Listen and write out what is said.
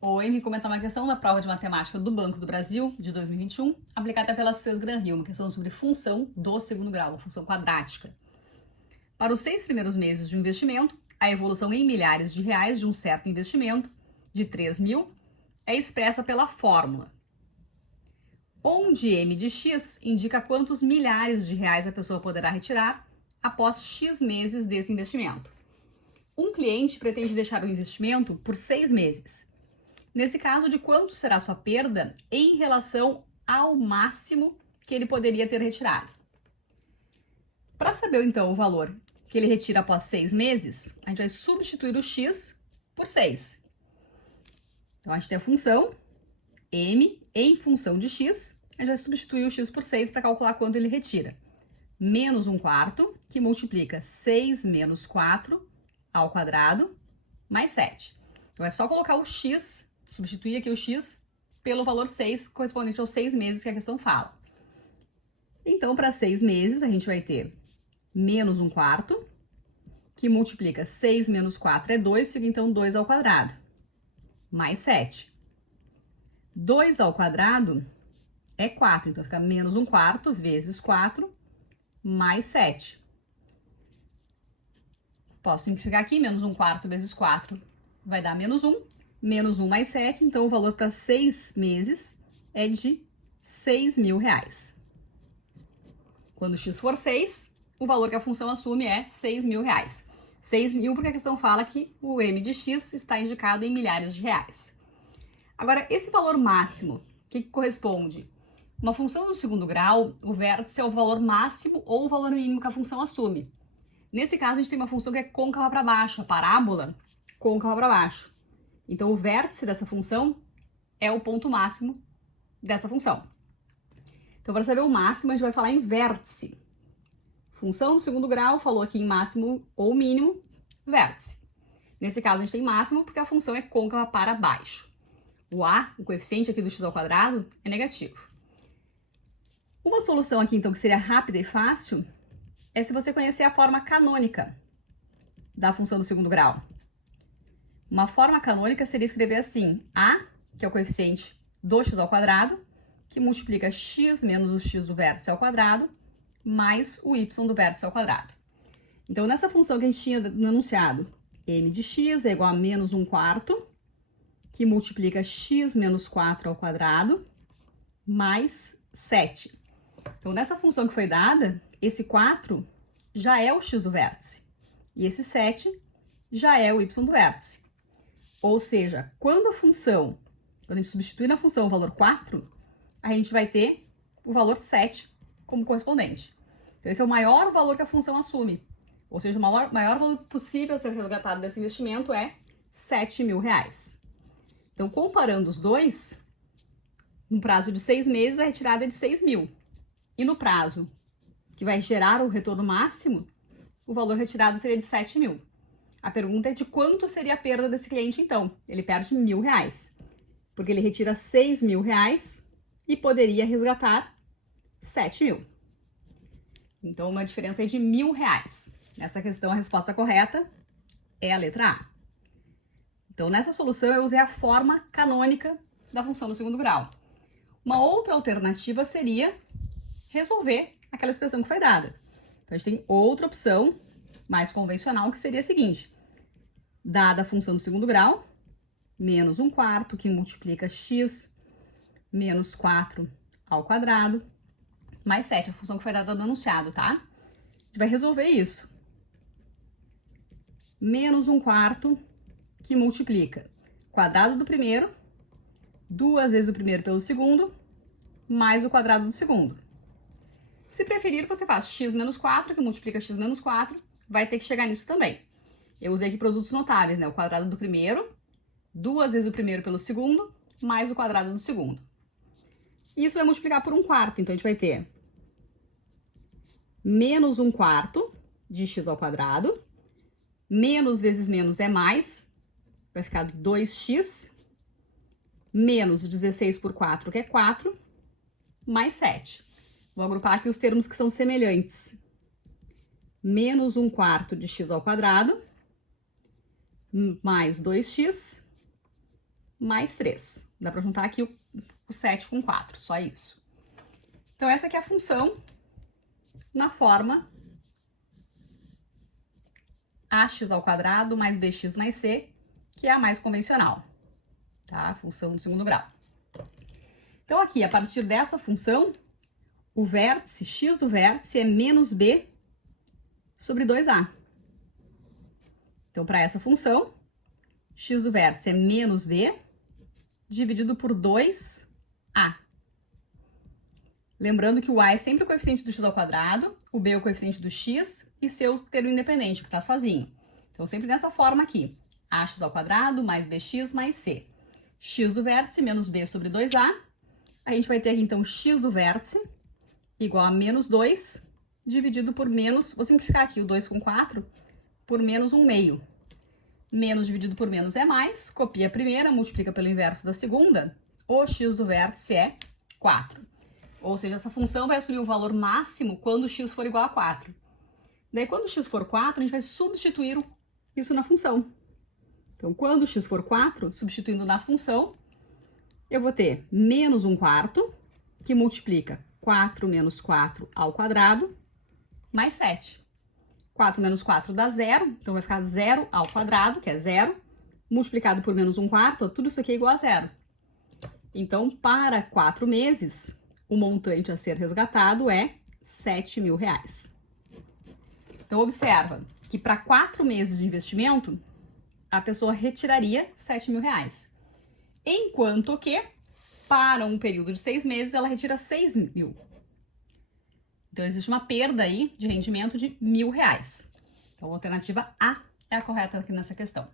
Oi, vim comentar uma questão da prova de matemática do Banco do Brasil, de 2021, aplicada pela Suez Gran Rio, uma questão sobre função do segundo grau, uma função quadrática. Para os 6 primeiros meses de um investimento, a evolução em milhares de reais de um certo investimento, de 3.000, é expressa pela fórmula, onde M de X indica quantos milhares de reais a pessoa poderá retirar após X meses desse investimento. Um cliente pretende deixar o investimento por 6 meses. Nesse caso, de quanto será sua perda em relação ao máximo que ele poderia ter retirado? Para saber, então, o valor que ele retira após 6 meses, a gente vai substituir o x por 6. Então, a gente tem a função m em função de x, a gente vai substituir o x por 6 para calcular quanto ele retira. Menos 1/4, que multiplica 6 menos 4 ao quadrado, mais 7. Então, é só colocar o x, substituir aqui o x pelo valor 6, correspondente aos 6 meses que a questão fala. Então, para 6 meses, a gente vai ter menos 1/4, que multiplica 6 menos 4 é 2, fica então 2 ao quadrado, mais 7. 2 ao quadrado é 4, então fica menos 1/4 vezes 4, mais 7. Posso simplificar aqui, menos 1/4 vezes 4 vai dar menos 1, menos 1 mais 7, então o valor para 6 meses é de 6.000 reais. Quando x for 6, o valor que a função assume é 6.000 reais. 6.000 porque a questão fala que o m de x está indicado em milhares de reais. Agora, esse valor máximo, o que corresponde? Uma função do segundo grau, o vértice é o valor máximo ou o valor mínimo que a função assume. Nesse caso, a gente tem uma função que é côncava para baixo, a parábola côncava para baixo. Então, o vértice dessa função é o ponto máximo dessa função. Então, para saber o máximo, a gente vai falar em vértice. Função do segundo grau, falou aqui em máximo ou mínimo, vértice. Nesse caso, a gente tem máximo porque a função é côncava para baixo. O a, o coeficiente aqui do x ao quadrado, é negativo. Uma solução aqui, então, que seria rápida e fácil, é se você conhecer a forma canônica da função do segundo grau. Uma forma canônica seria escrever assim, a, que é o coeficiente do x ao quadrado, que multiplica x menos o x do vértice ao quadrado, mais o y do vértice ao quadrado. Então, nessa função que a gente tinha no enunciado, m de x é igual a menos 1/4, que multiplica x menos 4 ao quadrado, mais 7. Então, nessa função que foi dada, esse 4 já é o x do vértice, e esse 7 já é o y do vértice. Ou seja, quando a gente substituir na função o valor 4, a gente vai ter o valor 7 como correspondente. Então, esse é o maior valor que a função assume. Ou seja, o maior valor possível a ser resgatado desse investimento é 7.000 reais. Então, comparando os dois, no prazo de 6 meses, a retirada é de 6.000. E no prazo que vai gerar o retorno máximo, o valor retirado seria de 7.000. A pergunta é de quanto seria a perda desse cliente, então. Ele perde 1.000 reais, porque ele retira 6.000 reais e poderia resgatar 7.000. Então, uma diferença de 1.000 reais. Nessa questão, a resposta correta é a letra A. Então, nessa solução, eu usei a forma canônica da função do segundo grau. Uma outra alternativa seria resolver aquela expressão que foi dada. Então, a gente tem outra opção mais convencional, que seria a seguinte. Dada a função do segundo grau, menos 1/4, que multiplica x menos 4 ao quadrado, mais 7, a função que foi dada no enunciado, tá? A gente vai resolver isso. Menos 1/4, que multiplica quadrado do primeiro, 2 vezes o primeiro pelo segundo, mais o quadrado do segundo. Se preferir, você faz x menos 4, que multiplica x menos 4, vai ter que chegar nisso também. Eu usei aqui produtos notáveis, né? O quadrado do primeiro, 2 vezes o primeiro pelo segundo, mais o quadrado do segundo. E isso vai multiplicar por 1/4, então a gente vai ter menos 1/4 de x ao quadrado, menos vezes menos é mais, vai ficar 2x, menos 16 por 4, que é 4, mais 7. Vou agrupar aqui os termos que são semelhantes. Menos 1/4 de x ao quadrado, mais 2x, mais 3. Dá para juntar aqui o 7 com 4, só isso. Então, essa aqui é a função na forma ax ao quadrado mais bx mais c, que é a mais convencional, tá? A função do segundo grau. Então, aqui, a partir dessa função, o vértice, x do vértice é menos b sobre 2a. Então, para essa função, x do vértice é menos b dividido por 2a. Lembrando que o a é sempre o coeficiente do x ao quadrado, o b é o coeficiente do x e c é o termo independente, que está sozinho. Então, sempre nessa forma aqui, ax ao quadrado mais bx mais c. X do vértice menos b sobre 2a. A gente vai ter aqui, então, x do vértice igual a menos 2 dividido por menos, vou simplificar aqui o 2 com 4, por menos 1 meio. Menos dividido por menos é mais, copia a primeira, multiplica pelo inverso da segunda, o x do vértice é 4. Ou seja, essa função vai assumir o valor máximo quando x for igual a 4. Daí, quando x for 4, a gente vai substituir isso na função. Então, quando x for 4, substituindo na função, eu vou ter menos 1/4, que multiplica 4 menos 4 ao quadrado, mais 7. 4 menos 4 dá 0, então vai ficar 0 ao quadrado, que é 0, multiplicado por menos 1/4, tudo isso aqui é igual a 0. Então, para 4 meses, o montante a ser resgatado é R$7.000. Então, observa que para 4 meses de investimento, a pessoa retiraria R$7.000. Enquanto que, para um período de 6 meses, ela retira R$6.000. Então, existe uma perda aí de rendimento de R$1.000. Então, a alternativa A é a correta aqui nessa questão.